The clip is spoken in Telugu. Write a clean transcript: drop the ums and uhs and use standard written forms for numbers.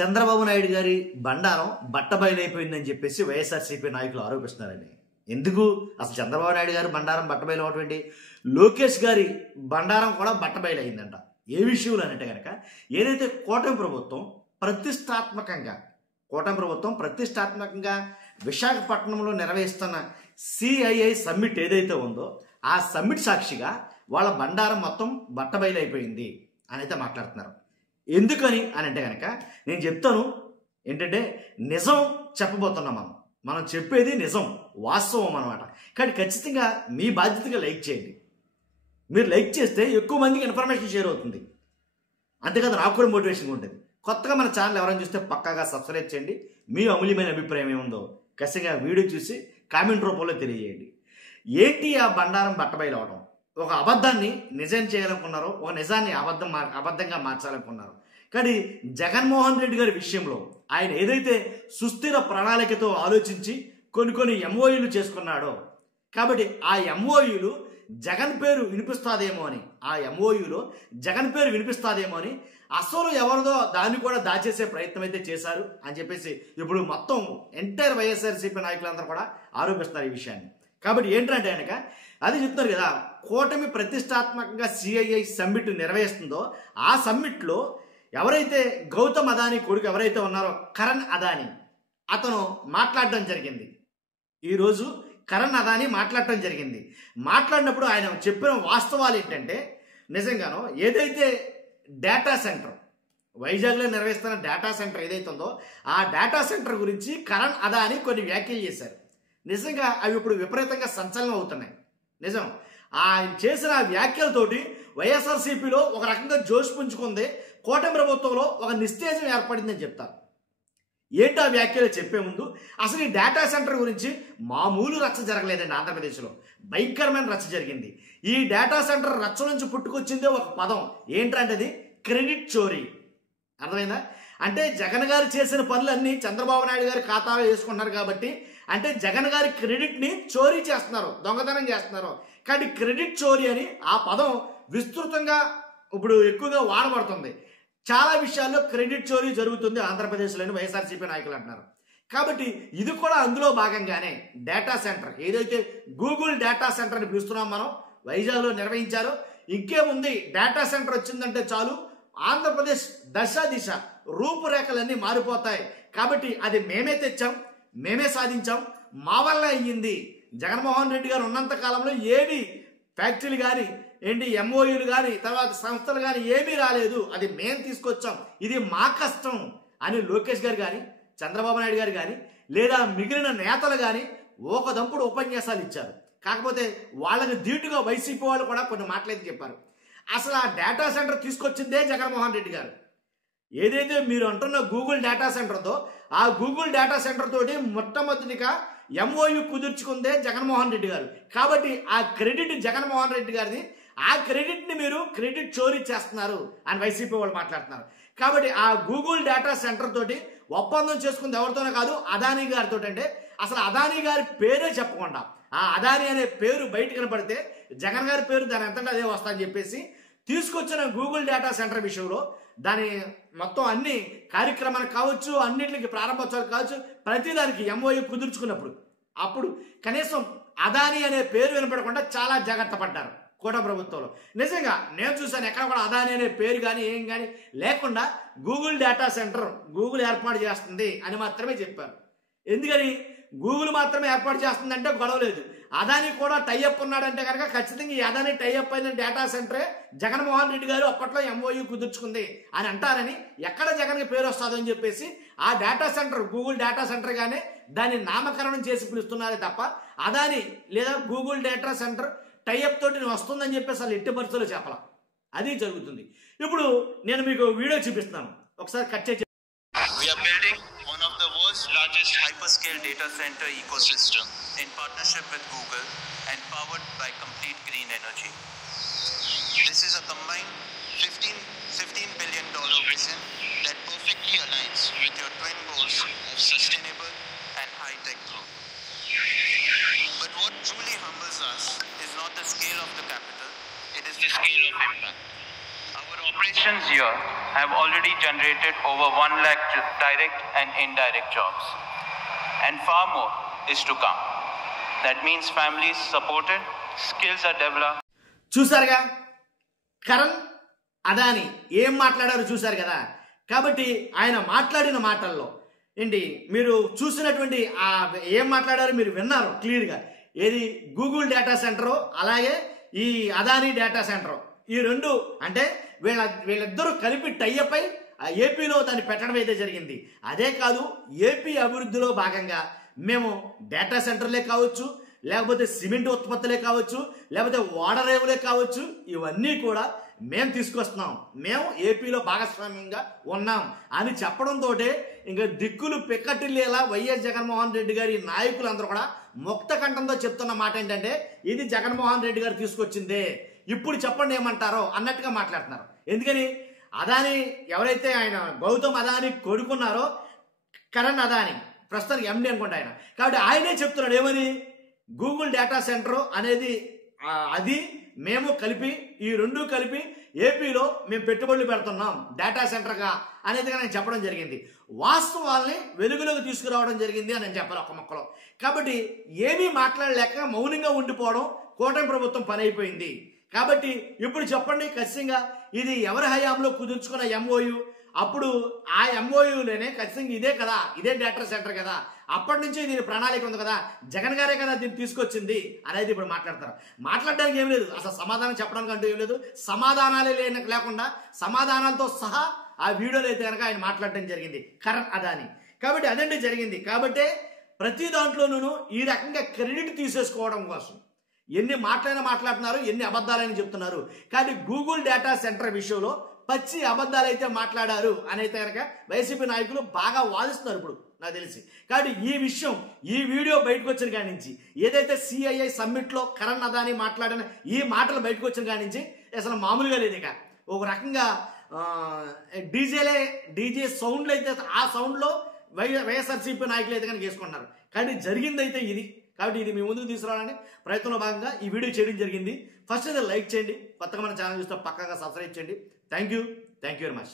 చంద్రబాబు నాయుడు గారి బండారం బట్టబయలైపోయిందని చెప్పేసి వైఎస్ఆర్సీపీ నాయకులు ఆరోపిస్తున్నారండి. ఎందుకు అసలు చంద్రబాబు నాయుడు గారి బండారం బట్టబయలు అవటువంటి లోకేష్ గారి బండారం కూడా బట్టబయలైందంట. ఏ విషయంలో అంటే కనుక ఏదైతే కూటమి ప్రభుత్వం ప్రతిష్టాత్మకంగా విశాఖపట్నంలో నిర్వహిస్తున్న సిఐఐ సమ్మిట్ ఏదైతే ఉందో ఆ సమ్మిట్ సాక్షిగా వాళ్ళ బండారం మొత్తం బట్టబయలైపోయింది అని అయితే మాట్లాడుతున్నారు. ఎందుకని అని అంటే కనుక నేను చెప్తాను. ఏంటంటే నిజం చెప్పబోతున్నాం, మనం చెప్పేది నిజం, వాస్తవం అనమాట. కానీ ఖచ్చితంగా మీ బాధ్యతగా లైక్ చేయండి. మీరు లైక్ చేస్తే ఎక్కువ మందికి ఇన్ఫర్మేషన్ షేర్ అవుతుంది. అంతేకాదు నాకు కూడా మోటివేషన్గా ఉంటుంది. కొత్తగా మన ఛానల్ ఎవరైనా చూస్తే పక్కాగా సబ్స్క్రైబ్ చేయండి. మీ అమూల్యమైన అభిప్రాయం ఏముందో ఖచ్చితంగా వీడియో చూసి కామెంట్ రూపంలో తెలియజేయండి. ఏంటి ఆ బండారం బట్టబయలు అవడం? ఒక అబద్ధాన్ని నిజం చేయాలనుకున్నారు, ఒక నిజాన్ని అబద్ధంగా మార్చాలనుకున్నారు. కానీ జగన్మోహన్ రెడ్డి గారి విషయంలో ఆయన ఏదైతే సుస్థిర ప్రణాళికతో ఆలోచించి కొన్ని ఎంఓయూలు చేసుకున్నాడో, కాబట్టి ఆ ఎంఓయూలు జగన్ పేరు వినిపిస్తాదేమో అని అసలు ఎవరిదో దాన్ని కూడా దాచేసే ప్రయత్నం అయితే చేశారు అని చెప్పేసి ఇప్పుడు మొత్తం ఎంటైర్ వైఎస్ఆర్సీపీ నాయకులందరూ కూడా ఆరోపిస్తున్నారు ఈ విషయాన్ని. కాబట్టి ఏంటంటే కనుక అది చెప్తున్నారు కదా, కూటమి ప్రతిష్టాత్మకంగా సిఐఐ సమ్మిట్ నిర్వహిస్తుందో ఆ సమ్మిట్లో ఎవరైతే గౌతమ్ అదానీ కొడుకు ఎవరైతే ఉన్నారో కరణ్ అదానీ అతను మాట్లాడడం జరిగింది. ఈరోజు కరణ్ అదానీ మాట్లాడటం జరిగింది. మాట్లాడినప్పుడు ఆయన చెప్పిన వాస్తవాలు ఏంటంటే, నిజంగానో ఏదైతే డేటా సెంటర్ వైజాగ్లో నిర్వహిస్తున్న డేటా సెంటర్ ఏదైతే ఉందో ఆ డేటా సెంటర్ గురించి కరణ్ అదానీ కొన్ని వ్యాఖ్యలు చేశారు. నిజంగా అవి ఇప్పుడు విపరీతంగా సంచలనం అవుతున్నాయి. నిజం, ఆయన చేసిన వ్యాఖ్యలతోటి వైఎస్ఆర్సీపీలో ఒక రకంగా జోష్ పుంజుకుంది. కూటమి ప్రభుత్వంలో ఒక నిస్తేజం ఏర్పడిందని చెప్తారు. ఏంటో ఆ వ్యాఖ్యలు చెప్పే ముందు అసలు ఈ డేటా సెంటర్ గురించి మామూలు రచ్చ జరగలేదండి. ఆంధ్రప్రదేశ్లో భయంకరమైన రచ్చ జరిగింది. ఈ డేటా సెంటర్ రచ్చ నుంచి పుట్టుకొచ్చిందే ఒక పదం ఏంటంటే అది క్రెడిట్ చోరీ. అర్థమైందా? అంటే జగన్ గారు చేసిన పనులన్నీ చంద్రబాబు నాయుడు గారి ఖాతాలో వేసుకుంటున్నారు కాబట్టి, అంటే జగన్ గారి క్రెడిట్ని చోరీ చేస్తున్నారు, దొంగతనం చేస్తున్నారు. కానీ క్రెడిట్ చోరీ అని ఆ పదం విస్తృతంగా ఇప్పుడు ఎక్కువగా వాడబడుతుంది. చాలా విషయాల్లో క్రెడిట్ చోరీ జరుగుతుంది ఆంధ్రప్రదేశ్లోని వైఎస్ఆర్సీపీ నాయకులు అంటున్నారు. కాబట్టి ఇది కూడా అందులో భాగంగానే డేటా సెంటర్ ఏదైతే గూగుల్ డేటా సెంటర్ అని పిలుస్తున్నాం మనం, వైజాగ్లో నిర్వహించారు. ఇంకేముంది, డేటా సెంటర్ వచ్చిందంటే చాలు ఆంధ్రప్రదేశ్ దిశ రూపురేఖలన్నీ మారిపోతాయి. కాబట్టి అది మేమే తెచ్చాం, మేమే సాధించాం, మా వల్ల అయ్యింది. జగన్మోహన్ రెడ్డి గారు ఉన్నంత కాలంలో ఏవి ఫ్యాక్టరీలు కానీ ఏంటి ఎంఓయూలు కానీ తర్వాత సంస్థలు కానీ ఏమీ రాలేదు, అది మేము తీసుకొచ్చాం, ఇది మా కష్టం అని లోకేష్ గారు కానీ చంద్రబాబు నాయుడు గారు కానీ లేదా మిగిలిన నేతలు కానీ ఒక దంపుడు ఉపన్యాసాలు ఇచ్చారు. కాకపోతే వాళ్ళకి ధీటుగా వైసీపీ వాళ్ళు కూడా కొన్ని మాటలైతే చెప్పారు. అసలు ఆ డేటా సెంటర్ తీసుకొచ్చిందే జగన్మోహన్ రెడ్డి గారు. ఏదైతే మీరు అంటున్న గూగుల్ డేటా సెంటర్తో ఆ గూగుల్ డేటా సెంటర్ తోటి మొట్టమొదటిగా ఎంఓయూ కుదుర్చుకుందే జగన్మోహన్ రెడ్డి గారు. కాబట్టి ఆ క్రెడిట్ జగన్మోహన్ రెడ్డి గారిది. ఆ క్రెడిట్ని మీరు క్రెడిట్ చోరీ చేస్తున్నారు అని వైసీపీ వాళ్ళు మాట్లాడుతున్నారు. కాబట్టి ఆ గూగుల్ డేటా సెంటర్ తోటి ఒప్పందం చేసుకుంది ఎవరితోనే కాదు, అదానీ గారితో. అంటే అసలు అదానీ గారి పేరే చెప్పకుండా ఆ అదానీ అనే పేరు బయట కనపడితే జగన్ గారి పేరు దాని ఎంతంటే అదే వస్తా అని చెప్పేసి తీసుకొచ్చిన గూగుల్ డేటా సెంటర్ విషయంలో దాని మొత్తం అన్ని కార్యక్రమాలు కావచ్చు, అన్నింటికి ప్రారంభోత్సవాలు కావచ్చు, ప్రతిదానికి ఎంఓయూ కుదుర్చుకున్నప్పుడు అప్పుడు కనీసం అదానీ అనే పేరు వినపడకుండా చాలా జాగ్రత్త పడ్డారు కూటమి ప్రభుత్వంలో. నిజంగా నేను చూశాను, ఎక్కడ కూడా అదానీ అనే పేరు కానీ ఏం కానీ లేకుండా గూగుల్ డేటా సెంటర్ గూగుల్ ఏర్పాటు చేస్తుంది అని మాత్రమే చెప్పారు. ఎందుకని గూగుల్ మాత్రమే ఏర్పాటు చేస్తుందంటే గొడవ లేదు, అదానీ కూడా టైఅప్ ఉన్నాడంటే కనుక ఖచ్చితంగా ఈ అదానీ టైఅప్ అయిన డేటా సెంటరే జగన్మోహన్ రెడ్డి గారు అప్పట్లో ఎంఓయూ కుదుర్చుకుంది అని అంటారని, ఎక్కడ జగన్కి పేరు వస్తుందని చెప్పేసి ఆ data centre Google data centre గానే దాన్ని నామకరణం చేసి పిలుస్తున్నారే తప్ప అదానీ లేదా గూగుల్ డేటా సెంటర్ టైఅప్ తోటి వస్తుందని చెప్పేసి అసలు ఎట్టి పరిస్థితుల్లో చెప్పాల. అది జరుగుతుంది. ఇప్పుడు నేను మీకు వీడియో చూపిస్తున్నాను, ఒకసారి కట్ చేసి. We are building one of the world's largest hyperscale data center ecosystem in partnership with Google and powered by complete green energy. This is a combined $15 billion vision that perfectly aligns with your twin goals of sustainable and high-tech growth. But what truly humbles us is not the scale of the capital, it is the scale of impact. Our operations here have already generated over 1 lakh direct and indirect jobs. And far more is to come. That means families supported, skills are developed. చూసారుగా కరణ్ అదాని ఏం మాట్లాడారో చూశారు కదా. కాబట్టి ఆయన మాట్లాడిన మాటల్లో ఏంటి మీరు చూసినటువంటి ఏం మాట్లాడారో మీరు విన్నారు క్లియర్గా. ఏది గూగుల్ డేటా సెంటరు అలాగే ఈ అదాని డేటా సెంటరు ఈ రెండు అంటే వీళ్ళిద్దరూ కలిపి టైఅప్ అయి ఏపీలో దాన్ని పెట్టడం అయితే జరిగింది. అదే కాదు ఏపీ అభివృద్ధిలో భాగంగా మేము డేటా సెంటర్లే కావచ్చు, లేకపోతే సిమెంట్ ఉత్పత్తులే కావచ్చు, లేకపోతే ఓడరేవులే కావచ్చు, ఇవన్నీ కూడా మేము తీసుకొస్తున్నాం, మేము ఏపీలో భాగస్వామ్యంగా ఉన్నాం అని చెప్పడంతో ఇంకా దిక్కులు పిక్కటిల్లేలా వైఎస్ జగన్మోహన్ రెడ్డి గారి నాయకులందరూ కూడా ముక్త కంఠంతో చెప్తున్న మాట ఏంటంటే ఇది జగన్మోహన్ రెడ్డి గారు తీసుకొచ్చిందే, ఇప్పుడు చెప్పండి ఏమంటారో అన్నట్టుగా మాట్లాడుతున్నారు. ఎందుకని అదాని ఎవరైతే ఆయన గౌతమ్ అదాని కొడుకున్నారో కరణ్ అదాని ప్రస్తుతానికి ఎండి అనుకుంటా ఆయన. కాబట్టి ఆయనే చెప్తున్నాడు ఏమని గూగుల్ డేటా సెంటర్ అనేది అది మేము కలిపి ఈ రెండు కలిపి ఏపీలో మేము పెట్టుబడులు పెడుతున్నాం డేటా సెంటర్గా అనేది నేను చెప్పడం జరిగింది. వాస్తవాల్ని వెలుగులోకి తీసుకురావడం జరిగింది అని నేను చెప్పాలి ఒక మొక్కలో. కాబట్టి ఏమీ మాట్లాడలేక మౌనంగా ఉండిపోవడం కూటమి ప్రభుత్వం పని అయిపోయింది. కాబట్టి ఇప్పుడు చెప్పండి ఖచ్చితంగా ఇది ఎవరి హయాంలో కుదుర్చుకున్న ఎంఓయు, అప్పుడు ఆ ఎంఓయులోనే ఖచ్చితంగా ఇదే కదా, ఇదే డేటా సెంటర్ కదా, అప్పటి నుంచి దీని ప్రణాళిక ఉంది కదా, జగన్ గారే కదా దీన్ని తీసుకొచ్చింది అనేది ఇప్పుడు మాట్లాడతారు. మాట్లాడడానికి ఏం లేదు, అసలు సమాధానం చెప్పడానికి అంటూ ఏం లేదు, సమాధానాలే లేకుండా సమాధానాలతో సహా ఆ వీడియోలో అయితే కనుక ఆయన మాట్లాడటం జరిగింది కరణ్ అదాని. కాబట్టి అదండి జరిగింది. కాబట్టి ప్రతి దాంట్లోనూ ఈ రకంగా క్రెడిట్ తీసేసుకోవడం కోసం ఎన్ని మాట్లాడుతున్నారు, ఎన్ని అబద్ధాలని చెప్తున్నారు. కానీ గూగుల్ డేటా సెంటర్ విషయంలో పచ్చి అబద్ధాలు అయితే మాట్లాడారు అని అయితే కనుక వైసీపీ నాయకులు బాగా వాదిస్తున్నారు ఇప్పుడు నాకు తెలిసి. కాబట్టి ఈ విషయం ఈ వీడియో బయటకు వచ్చిన కాడి నుంచి ఏదైతే సిఐఐ సమ్మిట్లో కరణ్ అదాని మాట్లాడిన ఈ మాటలు బయటకు వచ్చిన కాడి నుంచి అసలు మామూలుగా లేదు. ఇక ఒక రకంగా డీజే సౌండ్లు అయితే ఆ సౌండ్లో వైఎస్ఆర్సీపీ నాయకులు అయితే కనుక వేసుకుంటున్నారు. కానీ జరిగింది అయితే ఇది. కాబట్టి ఇది మీ ముందుకు తీసుకురావాలని ప్రయత్నంలో భాగంగా ఈ వీడియో చేయడం జరిగింది. ఫస్ట్ అయితే లైక్ చేయండి, కొత్తగా మన ఛానల్ చూస్తే పక్కాగా సబ్స్క్రైబ్ చేయండి. Thank you very much.